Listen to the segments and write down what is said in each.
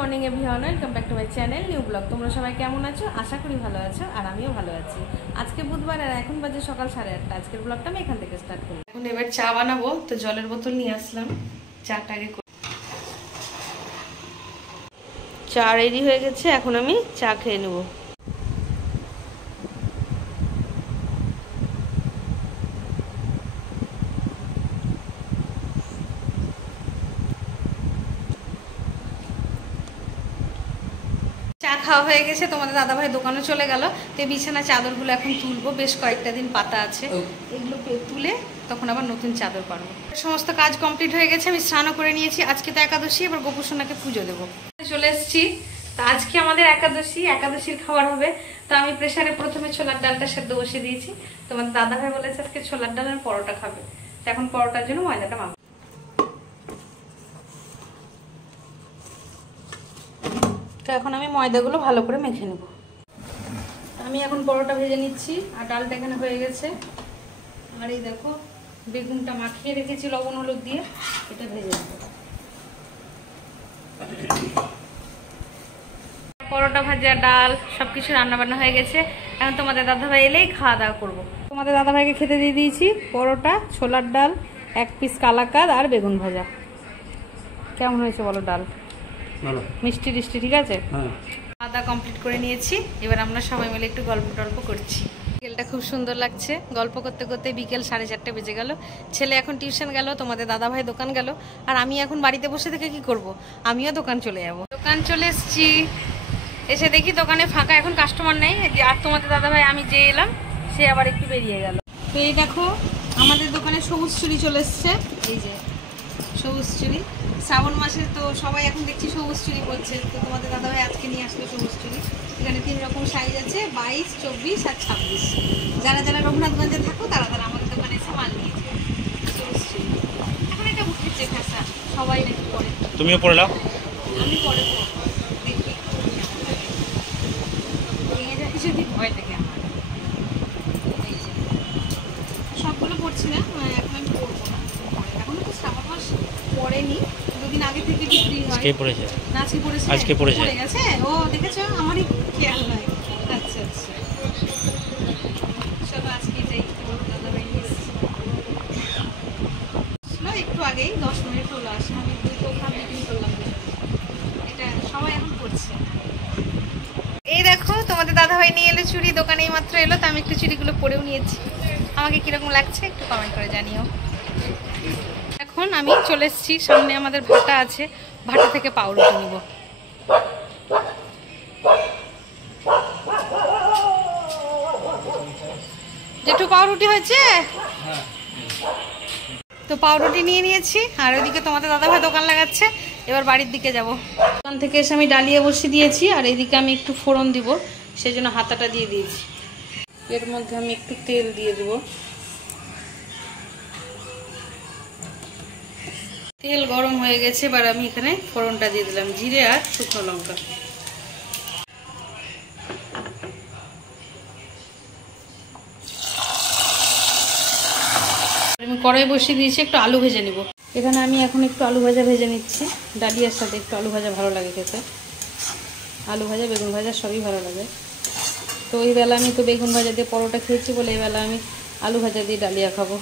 Morning everyone, welcome back to my channel new blog. তোমরা সবাই কেমন আছো? আশা করি ভালো আছো, আর আমিও ভালো আছি। আজকে বুধবার আর এখন বাজে সকাল 8:30। আজকের ব্লগটা আমি এখান থেকে স্টার্ট করি। এখন এবার চা বানাবো, তো জলের বোতল নিয়ে আসলাম। চাটা আগে চা রেডি হয়ে গেছে, এখন আমি চা খেয়ে নেবো। চা খাওয়া হয়ে গেছে, তোমাদের দাদাভাই দোকানে চলে গেল। তো বিছানা চাদরগুলো এখন তুলবো, বেশ কয়েকটা দিন পাতা আছে, এগুলো তুলে তখন আবার নতুন চাদর পারবো। সমস্ত কাজ কমপ্লিট হয়ে গেছে, আমি স্নানও করে নিয়েছি। আজকে তো একাদশী, এবার গোপুসোনাকে পুজো দেবো। চলে এসেছি। তো আজকে আমাদের একাদশীর খাবার হবে। তো আমি প্রেসারে প্রথমে ছোলার ডালটা সেদ্ধ বসিয়ে দিয়েছি। তোমাদের দাদাভাই বলেছে আজকে ছোলার ডালের পরোটা খাবে, তো এখন পরোটার জন্য ময়দাটা মাখবো। তো এখন আমি ময়দাগুলো ভালো করে মেখে নেব। আমি এখন পরোটা ভেজে নিচ্ছি, আর ডালটা এখানে হয়ে গেছে। আর এই দেখো বেগুনটা মাখিয়ে রেখেছি লবণ হলুদ দিয়ে, এটা ভেজে নেব। পরোটা ভাজা, ডাল সবকিছু রান্নাবান্না হয়ে গেছে। এখন তোমাদের দাদাভাই এলেই খাওয়া দাওয়া করবো। তোমাদের দাদাভাইকে খেতে দিয়ে দিয়েছি পরোটা, ছোলার ডাল, 1 পিস কালাকাদ আর বেগুন ভাজা। কেমন হয়েছে বলো ডাল? মিষ্টি টিষ্টি ঠিক আছে? খাওয়া দাওয়া কমপ্লিট করে নিয়েছি। এবার আমরা সবাই মিলে একটু গল্প টল্প করছি। বিকেলটা খুব সুন্দর লাগছে। গল্প করতে করতে বিকেল 4:30 বেজে গেল। ছেলে এখন টিউশন গেল, তোমাদের দাদাভাই দোকান গেল, আর আমি এখন বাড়িতে বসে থেকে কি করব? আমিও দোকান চলে যাব। দোকান চলে এসেছি, এসে দেখি দোকানে ফাঁকা, এখন কাস্টমার নেই। আর তোমাদের দাদাভাই আমি যে এলাম, সে আবার একটু বেরিয়ে গেল। তো এই দেখো আমাদের দোকানে সবুজ চুড়ি চলে এসছে। এই যে সবুজ চুড়ি, শ্রাবণ মাসে তো সবাই এখন দেখছি সবুজ চুড়ি বলছে। তো তোমাদের দাদাভাই আজকে নিয়ে আসলো সবুজ চুড়ি। এখানে 3 রকম সাইজ আছে, 22, 24 আর 26। যারা যারা রঘুনাথগঞ্জে থাকো তারা তারা আমাদের দোকানে এসে মাল নিয়েছে সবুজ চুড়ি। এখন এটা উঠেছে ফ্যাশন, সবাই নাকি পরে। তুমিও পরে নাও? আমি পরে দেখি ভেঙে যায় যদি ভয় থেকে আমার। এই যে সবগুলো পড়ছি না, এখন আমি পরবো না। এখনো তো শ্রাবণ মাস পড়েনি, দুদিন আগে থেকে বিক্রি হয়। আজকে পড়েছে? না আজকে পড়েছে, আজকে পড়েছে। পড়ে গেছে। ও দেখেছো, আমারই খেয়াল নাই। আচ্ছা আচ্ছা, চলো আজকে এটাই তোমার দাদাভাই নিয়ে এসেছি। একটু আগেই 10 মিনিট হলো আসে, আমি 2 দোকান মিটিং করলাম। এটা সবাই এখন পড়ছে। এই দেখো তোমাদের দাদাভাই নিয়ে এলো চুড়ি, দোকানে এই মাত্র এলো। তো আমি একটু চুড়িগুলো পরেও নিয়েছি, আমাকে কিরকম লাগছে একটু কমেন্ট করে জানিও। এখন আমি চলে এসেছি, সামনে আমাদের ভাটা আছে, ভাটা থেকে পাউরুটি নিব। যেটু পাউরুটি হয়েছে, তো পাউরুটি নিয়ে নিয়েছি। আর ওইদিকে তোমাদের দাদাভাই দোকান লাগাচ্ছে, এবার বাড়ির দিকে যাব। দোকান থেকে এসে আমি ডালিয়া বসিয়ে দিয়েছি, আর এইদিকে আমি একটু ফোড়ন দিব, সেই জন্য হাতাটা দিয়ে দিয়েছি। এর মধ্যে আমি একটু তেল দিয়ে দেবো। তেল গরম হয়ে গেছে, এবার আমি এখানে ফোড়নটা দিয়ে দিলাম, জিরে আর শুকনো লঙ্কা। আমি কড়াই বসিয়ে দিয়েছি, একটু আলু ভেজে নিব। এখানে আমি এখন একটু আলু ভাজা ভেজে নিচ্ছি। ডালিয়ার সাথে একটু আলু ভাজা ভালো লাগে খেতে, আলু ভাজা বেগুন ভাজা সবই ভালো লাগে। তো এই বেলা আমি তো বেগুন ভাজা দিয়ে পরোটা খেয়েছি বলে এই বেলা আমি আলু ভাজা দিয়ে ডালিয়া খাবো।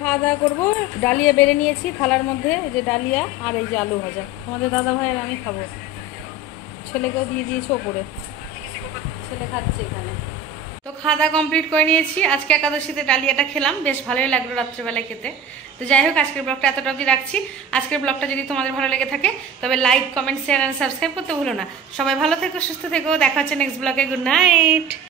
খাওয়া দাওয়া করবো। ডালিয়া বেড়ে নিয়েছি থালার মধ্যে, এই যে ডালিয়া আর এই যে আলু ভাজা, আমাদের দাদাভাই আর আমি খাবো। ছেলেকেও দিয়ে দিয়েছি ওপরে, ছেলে খাচ্ছে এখানে। তো খাওয়া দাওয়া কমপ্লিট করে নিয়েছি। আজকে একাদশীতে ডালিয়াটা খেলাম, বেশ ভালোই লাগলো রাত্রেবেলায় খেতে। তো যাই হোক, আজকের ব্লগটা এতটা অবধি রাখছি। আজকের ব্লগটা যদি তোমাদের ভালো লেগে থাকে তবে লাইক, কমেন্ট, শেয়ার আর সাবস্ক্রাইব করতে ভুলো না। সবাই ভালো থেকো, সুস্থ থেকো, দেখা হচ্ছে নেক্সট ব্লগে। Good night.